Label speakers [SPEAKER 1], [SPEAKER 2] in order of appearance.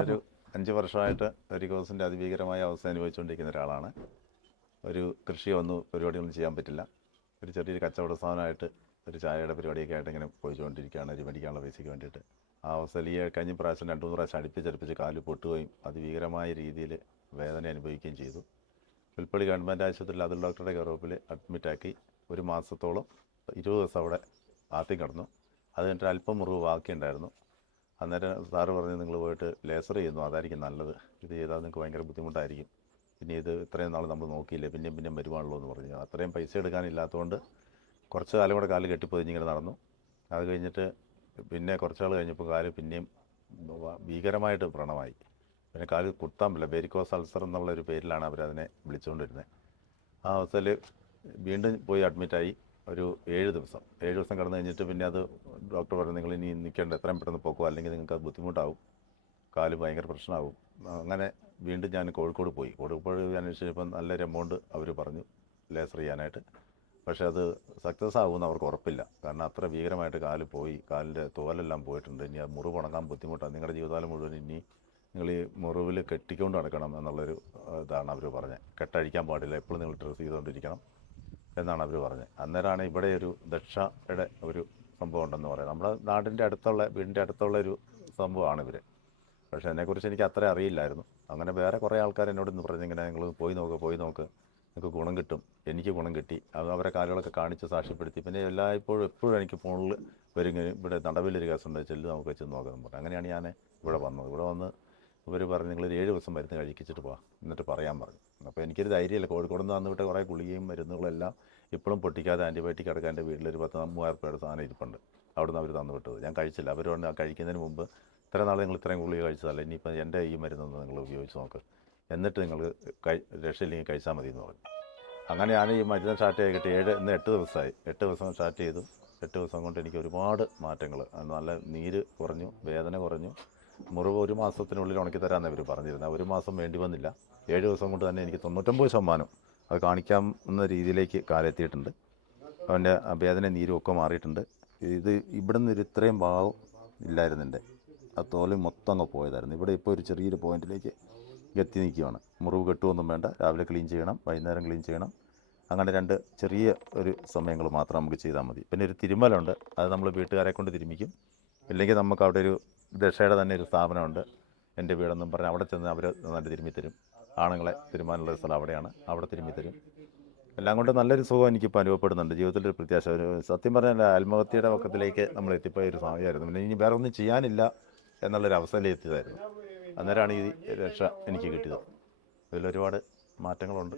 [SPEAKER 1] ഒരു അഞ്ച് വർഷമായിട്ട് വെരിക്കോസിന്റെ അതിഭീകരമായ അവസ്ഥ അനുഭവിച്ചുകൊണ്ടിരിക്കുന്ന ഒരാളാണ്. ഒരു കൃഷിയോ ഒന്നും പരിപാടികളൊന്നും ചെയ്യാൻ പറ്റില്ല. ഒരു ചെറിയൊരു കച്ചവട സ്ഥാപനമായിട്ട് ഒരു ചായയുടെ പരിപാടിയൊക്കെ ആയിട്ട് ഇങ്ങനെ പോയിച്ചുകൊണ്ടിരിക്കുകയാണ് ഒരു മേടിക്കാനുള്ള പൈസയ്ക്ക് വേണ്ടിയിട്ട്. ആ അവസ്ഥയിൽ ഈ കഴിഞ്ഞ പ്രാവശ്യം രണ്ട് മൂന്ന് പ്രാവശ്യം അടുപ്പിച്ചടുപ്പിച്ച് കാൽ പൊട്ടുകയും അതിഭീകരമായ രീതിയിൽ വേദന അനുഭവിക്കുകയും ചെയ്തു. പുൽപ്പള്ളി ഗവൺമെന്റ് ആശുപത്രിയിൽ അതിൽ ഡോക്ടറുടെ കെയറോപ്പിൽ അഡ്മിറ്റാക്കി ഒരു മാസത്തോളം ഇരുപത് ദിവസം അവിടെ ആദ്യം കിടന്നു അത് കഴിഞ്ഞിട്ട് അല്പം മുറിവ് ബാക്കിയുണ്ടായിരുന്നു. അന്നേരം സാറ് പറഞ്ഞു നിങ്ങൾ പോയിട്ട് ലേസർ ചെയ്യുന്നു. അതായിരിക്കും നല്ലത്. ഇത് ചെയ്താൽ നിങ്ങൾക്ക് ഭയങ്കര ബുദ്ധിമുട്ടായിരിക്കും. പിന്നെ ഇത് ഇത്രയും നാൾ നമ്മൾ നോക്കിയില്ല പിന്നെയും പിന്നെയും വരുവാണല്ലോ എന്ന് പറഞ്ഞു. അത്രയും പൈസ എടുക്കാനില്ലാത്തതുകൊണ്ട് കുറച്ച് കാലം കൂടെ കാൽ കെട്ടിപ്പൊതിഞ്ഞിങ്ങനെ നടന്നു. അത് കഴിഞ്ഞിട്ട് പിന്നെ കുറച്ച് നാൾ കഴിഞ്ഞപ്പോൾ കാൽ പിന്നെയും ഭീകരമായിട്ട് പ്രണമായി പിന്നെ കാൽ കുത്താൻ പറ്റില്ല. ബേരിക്കോസ് അൾസർ എന്നുള്ള ഒരു പേരിലാണ് അവരതിനെ വിളിച്ചുകൊണ്ടിരുന്നത്. ആ അവസ്ഥയിൽ വീണ്ടും പോയി അഡ്മിറ്റായി ഒരു ഏഴ് ദിവസം. ഏഴ് ദിവസം കടന്നു കഴിഞ്ഞിട്ട് പിന്നെ അത് ഡോക്ടർ പറഞ്ഞു നിങ്ങൾ ഇനി നിൽക്കേണ്ട എത്രയും പെട്ടെന്ന് പോക്കോ അല്ലെങ്കിൽ നിങ്ങൾക്ക് അത് ബുദ്ധിമുട്ടാവും. കാൽ ഭയങ്കര പ്രശ്നമാവും. അങ്ങനെ വീണ്ടും ഞാൻ കോഴിക്കോട് പോയി. കോഴിക്കോട് അന്വേഷിച്ചപ്പോൾ നല്ലൊരു എമൗണ്ട് അവർ പറഞ്ഞു ലേസർ ചെയ്യാനായിട്ട്. പക്ഷേ അത് സക്സസ് ആകുമെന്ന് അവർക്ക് ഉറപ്പില്ല. കാരണം അത്ര ഭീകരമായിട്ട് കാൽ പോയി. കാലിന്റെ തോലെല്ലാം പോയിട്ടുണ്ട്. ഇനി അത് മുറിവ് ഉണങ്ങാൻ ബുദ്ധിമുട്ടാണ്. നിങ്ങളുടെ ജീവിതകാലം മുഴുവൻ ഇനി നിങ്ങൾ ഈ മുറിവിൽ കെട്ടിക്കൊണ്ട് നടക്കണം എന്നുള്ളൊരു ഇതാണ് അവർ പറഞ്ഞത്. കെട്ടഴിക്കാൻ പാടില്ല. എപ്പോഴും നിങ്ങൾ ഡ്രസ്സ് ചെയ്തുകൊണ്ടിരിക്കണം. എന്നാണ് അവർ പറഞ്ഞത്. അന്നേരമാണ് ഇവിടെ ഒരു ദക്ഷയുടെ ഒരു സംഭവം ഉണ്ടെന്ന് പറയുന്നത്. നമ്മുടെ നാടിന്റെ അടുത്തുള്ള വീടിന്റെ അടുത്തുള്ള ഒരു സംഭവമാണ് ഇവർ പക്ഷെ അതിനെക്കുറിച്ച് എനിക്ക് അത്ര അറിയില്ലായിരുന്നു. അങ്ങനെ വേറെ കുറേ ആൾക്കാർ എന്നോട് ഇന്ന് പറഞ്ഞു ഇങ്ങനെ നിങ്ങൾ പോയി നോക്ക് പോയി നോക്ക്. നിങ്ങൾക്ക് ഗുണം കിട്ടും. എനിക്ക് ഗുണം കിട്ടി. അത് അവരെ കാര്യങ്ങളൊക്കെ കാണിച്ച് സാക്ഷ്യപ്പെടുത്തി. പിന്നെ എല്ലായ്പ്പോഴും എപ്പോഴും എനിക്ക് ഫോണിൽ വരും ഇവിടെ നടവിലൊരു കേസുണ്ട് ചെല്ലു നമുക്ക് വെച്ച് നോക്കാം പറഞ്ഞു. അങ്ങനെയാണ് ഞാൻ ഇവിടെ വന്നത്. ഇവിടെ വന്ന് ഇവർ പറഞ്ഞു നിങ്ങൾ ഏഴ് ദിവസം മരുന്ന് കഴിക്കിച്ചിട്ട് പോവാം എന്നിട്ട് പറയാൻ പറഞ്ഞു. അപ്പോൾ എനിക്കൊരു ധൈര്യമില്ല. കോഴിക്കോട് നിന്ന് വന്നിട്ട് കുറേ ഗുളികയും മരുന്നുകളെല്ലാം ഇപ്പോഴും പൊട്ടിക്കാതെ ആന്റിബയോട്ടിക് അടക്കാൻ എന്റെ വീട്ടിലൊരു പത്ത് മൂവായിരം രൂപയുടെ സാധനം ഇരിപ്പുണ്ട്. അവിടുന്ന് അവർ തന്നു വിട്ടത്. ഞാൻ കഴിച്ചില്ല. ആ കഴിക്കുന്നതിന് മുമ്പ് ഇത്ര നാൾ നിങ്ങൾ ഇത്രയും ഗുളിക കഴിച്ചതല്ല? ഇനിയിപ്പോൾ എന്റെ ഈ മരുന്നൊന്ന് നിങ്ങൾ ഉപയോഗിച്ച് നോക്ക്. എന്നിട്ട് നിങ്ങൾ രക്ഷയില്ലെങ്കിൽ കഴിച്ചാൽ മതി എന്ന് പറഞ്ഞു. അങ്ങനെ ഞാൻ ഈ മരുന്ന് സ്റ്റാർട്ട് ചെയ്തിട്ട് ഏഴ് ഇന്ന് എട്ട് ദിവസമായി. എട്ട് ദിവസം സ്റ്റാർട്ട് ചെയ്തു എട്ട് ദിവസം കൊണ്ട് എനിക്ക് ഒരുപാട് മാറ്റങ്ങൾ നല്ല നീര് കുറഞ്ഞു വേദന കുറഞ്ഞു. മുറിവ് ഒരു മാസത്തിനുള്ളിൽ ഉണക്കി തരാമെന്ന് അവർ പറഞ്ഞിരുന്നത് ഒരു മാസം വേണ്ടി വന്നില്ല. ഏഴ് ദിവസം കൊണ്ട് തന്നെ എനിക്ക് തൊണ്ണൂറ്റൊമ്പത് ശതമാനം അത് കാണിക്കാവുന്ന രീതിയിലേക്ക് കാലെത്തിയിട്ടുണ്ട്. അവന്റെ വേദന നീരും ഒക്കെ മാറിയിട്ടുണ്ട്. ഇത് ഇവിടെ നിന്ന് ഒരു ഇത്രയും ഭാഗം ഇല്ലായിരുന്നു എന്റെ ആ തോൽ മൊത്തം അങ്ങ് പോയതായിരുന്നു. ഇവിടെ ഇപ്പോൾ ഒരു ചെറിയൊരു പോയിന്റിലേക്ക് എത്തി നിൽക്കുകയാണ്. മുറിവ് കെട്ടുമൊന്നും വേണ്ട. രാവിലെ ക്ലീൻ ചെയ്യണം വൈകുന്നേരം ക്ലീൻ ചെയ്യണം. അങ്ങനെ രണ്ട് ചെറിയ ഒരു സമയങ്ങൾ മാത്രം നമുക്ക് ചെയ്താൽ മതി. പിന്നെ ഒരു തിരുമ്മലുണ്ട് അത് നമ്മൾ വീട്ടുകാരെ കൊണ്ട് തിരുമിക്കും. ഇല്ലെങ്കിൽ നമുക്ക് അവിടെ ഒരു ദശയുടെ തന്നെ ഒരു സ്ഥാപനമുണ്ട്. എന്റെ വീടെന്നും പറഞ്ഞ് അവിടെ ചെന്ന് അവർ നന്നായിട്ട് തിരുമ്മി തരും ആണുങ്ങളെ തിരുമാനുള്ള സ്ഥലം അവിടെയാണ്. അവിടെ തിരുമ്മി തരും എല്ലാം കൊണ്ട് നല്ലൊരു സുഖം എനിക്കിപ്പോൾ അനുഭവപ്പെടുന്നുണ്ട്. ജീവിതത്തിൽ ഒരു പ്രത്യാശ. ഒരു സത്യം പറഞ്ഞാൽ ആത്മഹത്യയുടെ പക്കത്തിലേക്ക് നമ്മൾ എത്തിപ്പോയ ഒരു സമയമായിരുന്നു. പിന്നെ ഇനി വേറെ ഒന്നും ചെയ്യാനില്ല എന്നുള്ളൊരു അവസ്ഥയിലേക്ക് എത്തിയതായിരുന്നു. അന്നേരമാണ് ഈ രക്ഷ എനിക്ക് കിട്ടിയത്. ഇതിലൊരുപാട് മാറ്റങ്ങളുണ്ട്.